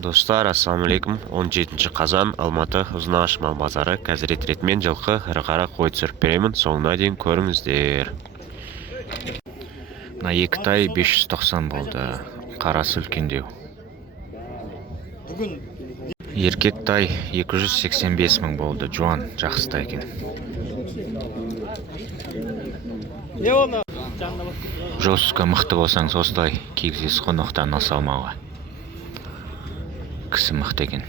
Достар, ассалаумалейкум. 17 қазан Алматы Ұзынағаш мал базары. Қазір ретмен жылқы, ірі қара қой түсіріп беремін. Соңына дейін көріңіздер. Мына екі тай 590 болды. Қарасы үлкендеу. Еркек тай 285 мың болды. Жуан, жақсы тай екен. Жосқа мықты болсаңыз осылай кигізесіз қонақтан салмауға. Кісі мықты екен.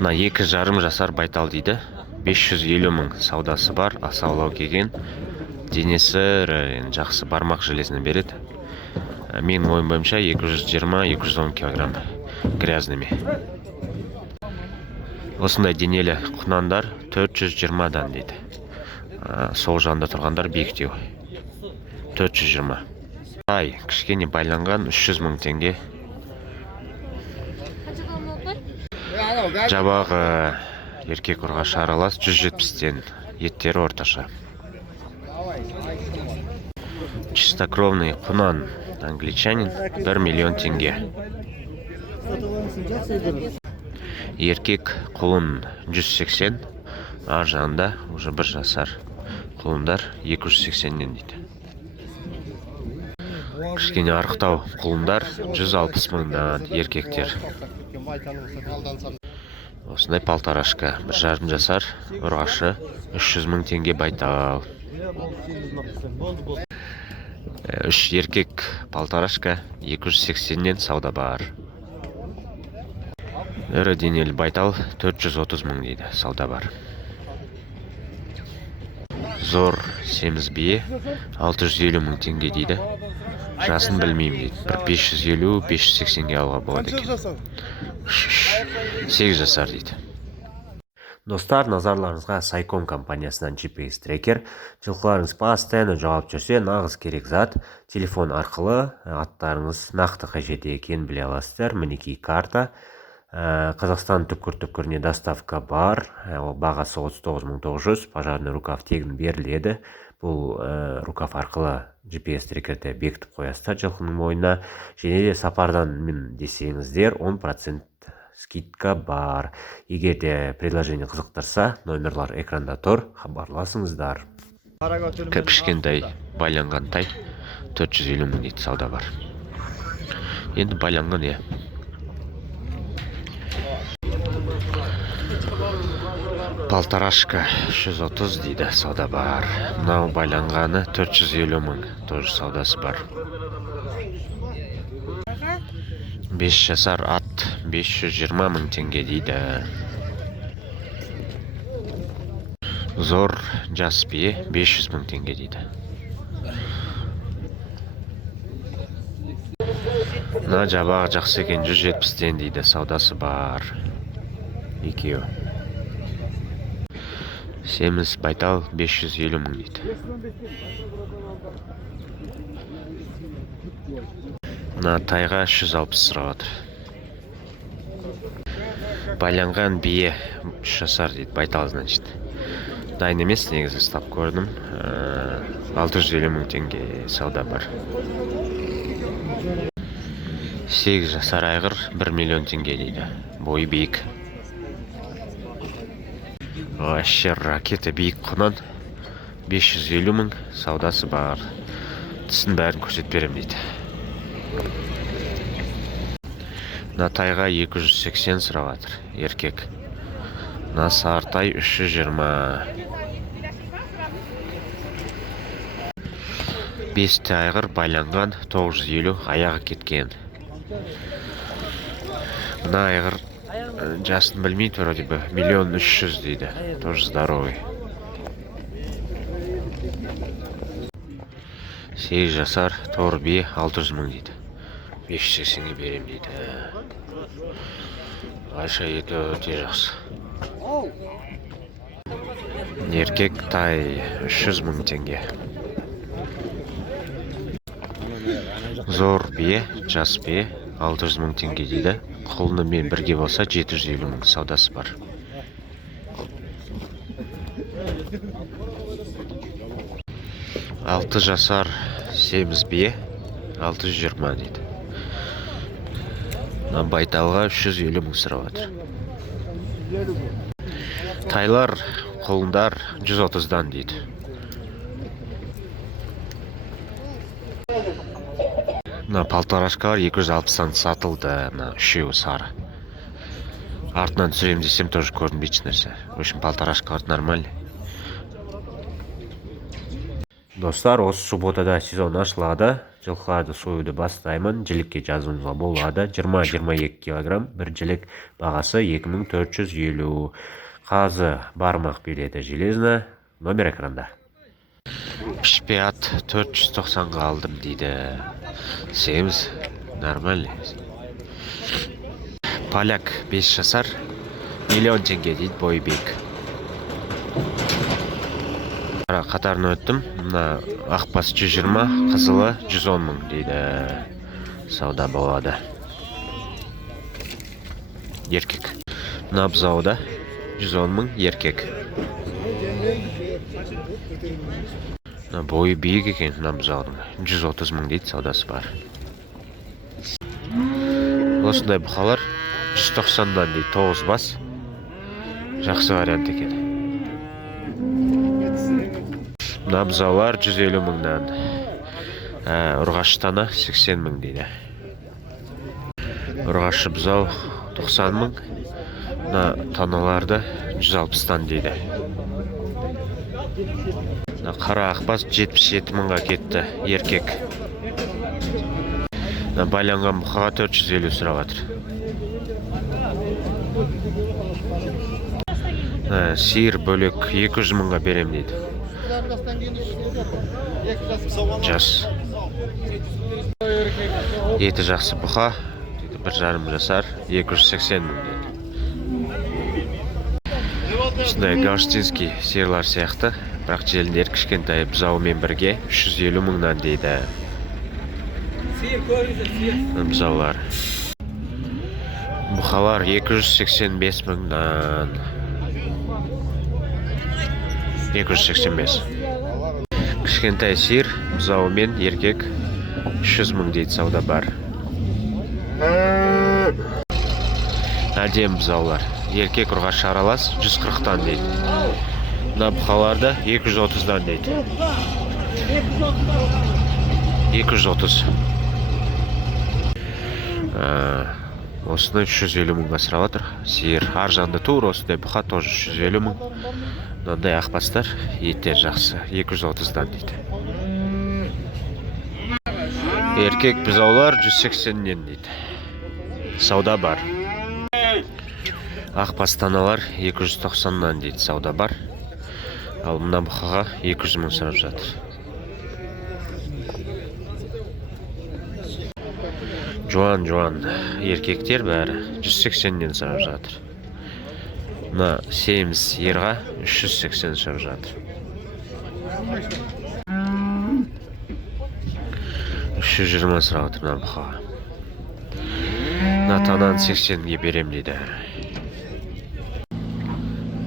Мына 2,5 жасар байтал дейді. 550 мың саудасы бар, асаулау келген. Денесі жақсы, бармақ железіне береді. Менің ойым бойынша 220-210 килограмм грязными. Осындай денелі құнандар 420-дан дейді. Сол жағында тұрғандар биіктеу. 420. Ай, кішкене байланған 300 мың теңге. Жабағы еркек ұрғаш аралас 170-тен, еттері орташа. Чистокровный құнан англичанин 1 миллион теңге. Еркек құлын 180, ар жағында уже 1 жасар құлындар 280-ден дейді. Кішкене арықтау құлындар 160 мыңнан еркектер. Осындай палтарашка 1,5 жасар ұрғашы 300 мың теңге байтал. 3 еркек палтарашка 280-ден сауда бар. Ірі денелі байтал 430 мың дейді, сауда бар. Зор семіз бие 650 мың теңге дейді. Жасын білмеймін дейді. 550-580-ге алуға болады екен. 8 жасар дейді. Достар, назарларыңызға Сайком компаниясынан GPS трекер. Жылқыларыңыз постоянно жоғалып жүрсе, нағыз керек зат. Телефон арқылы аттарыңыз нақты қай жерде екенін біле аласыздар. Мінекей карта. Қазақстан түкпір-түкпіріне доставка бар. Бағасы 39 900. Пожарный рукав тегін беріледі. Бұл рукав арқылы GPS трекерді бекітіп қоясыздар жылқының мойнына. Және де сапардан мен десеңіздер 10% скидка бар. Егер де предложение қызықтырса, номерлар экранда тұр, хабарласыңыздар. Кішкентай байланған тай 450 мың дейді, сауда бар. Енді байланған Палтарашка 330 дейді, сауда бар. Мынау байланғаны 450 мың, тоже саудасы бар. 5 жасар ат 520 мың теңге дейді. Зор жас бие 500 мың теңге дейді. Мына жабағы жақсы екен 170-тен дейді, саудасы бар. Екеу. Семіз байтал 550 мың дейді. Мына тайға 360 сұрап отыр. Байланған бие 3 жасар дейді, байтал, значит. Дайын емес, негізі ұстап көрдім. 650 мың теңге сауда бар. 8 жасар айғыр 1 миллион теңге дейді. Бойы биік. Вообще ракета биік құнан 550 мың саудасы бар. Тісін бәрін көрсетіп берем дейді. Натайға 280 сұрап жатыр, еркек. Насартай 320. 5 айғыр байланған 950, аяғы кеткен. Мына айғыр жасын білмейді, вроде бы 1 300 000 дейді. Тоже здоровый. 8 жасар тор бие 600 мың дейді. 580-ге берем дейді. Айша еті өте жақсы. Еркек тай 300 мың теңге. Зор бие, жас бие 600 мың теңге дейді. Құлыны мен бірге болса 750 мың саудасы бар. Алты жасар семіз бие 620 дейді. мына байталға 350 мың сұрап жатыр. Тайлар, құлындар 130-дан дейді. Мына полторашкалар 260-дан сатылды. Мына үшеуі сары. Артынан түсірем десем тоже көрінбейді нәрсе. В общем, полторашкалар нормальный. Достар, осы субботада сезон ашылады. Жылқыларды союды бастаймын. Жілікке жазуыңызға болады. 20-22 килограмм. Бір жілік бағасы 2450. Қазы бармақ билеті железно. Номер экранда. Пішпеат 490-ға алдым дейді. Семіз. Нормальный. Поляк 5 жасар. 1 миллион теңге дейді, бойы биік. Қатарын өттім. Мына ақбас 120, қызылы 110 мың дейді. Сауда болады. Еркек. Мына бұзауда 110 мың еркек. Мына бойы биік екен мына бұзаудың. 130 мың дейді, саудасы бар. Осындай бұқалар 190-дан дейді, 9 бас. Жақсы вариант екен. Мына бұзаулар 150 мыңнан. Ұрғашы тана 80 мың дейді. Ұрғашы бұзау 90 мың. Мына таналарды 160-тан дейді. Мына қара ақбас 77 мыңға кетті, еркек. Мына байланған бұқаға 450 сұрап жатыр. Сиыр бөлек 200 мыңға берем дейді. Жас. Еті жақсы бұқа, 1,5 жасар, 280 мың дейді. Осындай галштинский сиырлар сияқты, бірақ желіндер кішкентай бұзауымен бірге 350 мыңнан дейді. Бұзаулар. Бұқалар 285 мыңнан. 285. Кішкентай сиыр, бұзауымен еркек 300 мың дейді, сауда бар. Әдем бұзаулар. Еркек ұрғашы аралас 140-тан дейді. Мына бұқаларды 230-дан дейді. 230. Осыны 350 мыңға сұрап жатыр. Сиыр аржанды тур, осындай бұқа тоже 350 мың. Мынандай ақбастар, еттер жақсы, 230-дан дейді. Еркек бұзаулар 180-нен дейді. Сауда бар. Ақбастаналар 290-нан дейді, сауда бар. Ал мына бұқаға 200 мың сұрап жатыр. Жуан еркектер бәрі 180-нен сұрап жатыр. Мына семіз ерға 380 сұрап жатыр. 320 сұрап жатыр мына бұқаға. Мына танан 80-ге берем дейді.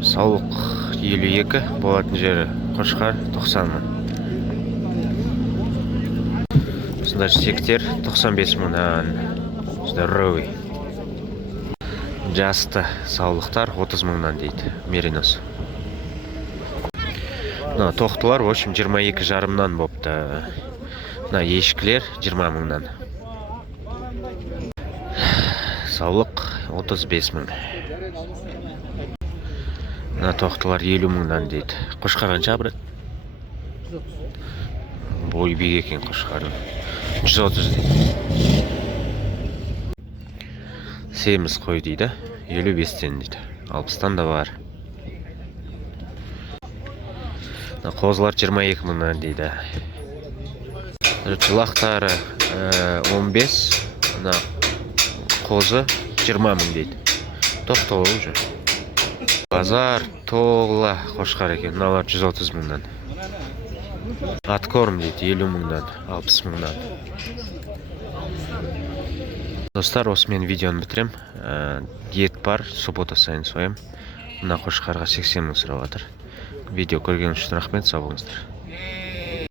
Саулық 52, болатын жері қошқар 90 мың. Осындай сектер 95 мыңнан. Здоровый. Жасты саулықтар 30 мыңнан дейді. Меринос. Тоқтылар, в общем, 22 жарымнан бопты. Ешкілер 20 мыңнан. Саулық 35 мың. Тоқтылар 50 мыңнан дейді. Қошқар қанша брат? Бой биік екен қошқардың. 130 дейді. Семіз қой дейді. 55-тен дейді. 60-тан да бар. Қозылар 22 мыңнан дейді. Жылақтары 15. Қозы 20 мың дейді. Тоқтылы уже. Базар тоғыла қошқар екен. Мыналар 130 мыңнан. Аткорм дейді 50 мыңнан, 60 мыңнан. Достар, осымен видеоны бітірем. Ет бар, суббота сайын соям. Мына қошқарға 80 мың сұрап жатыр. Видео көрген үшін рахмет, сау болыңыздар.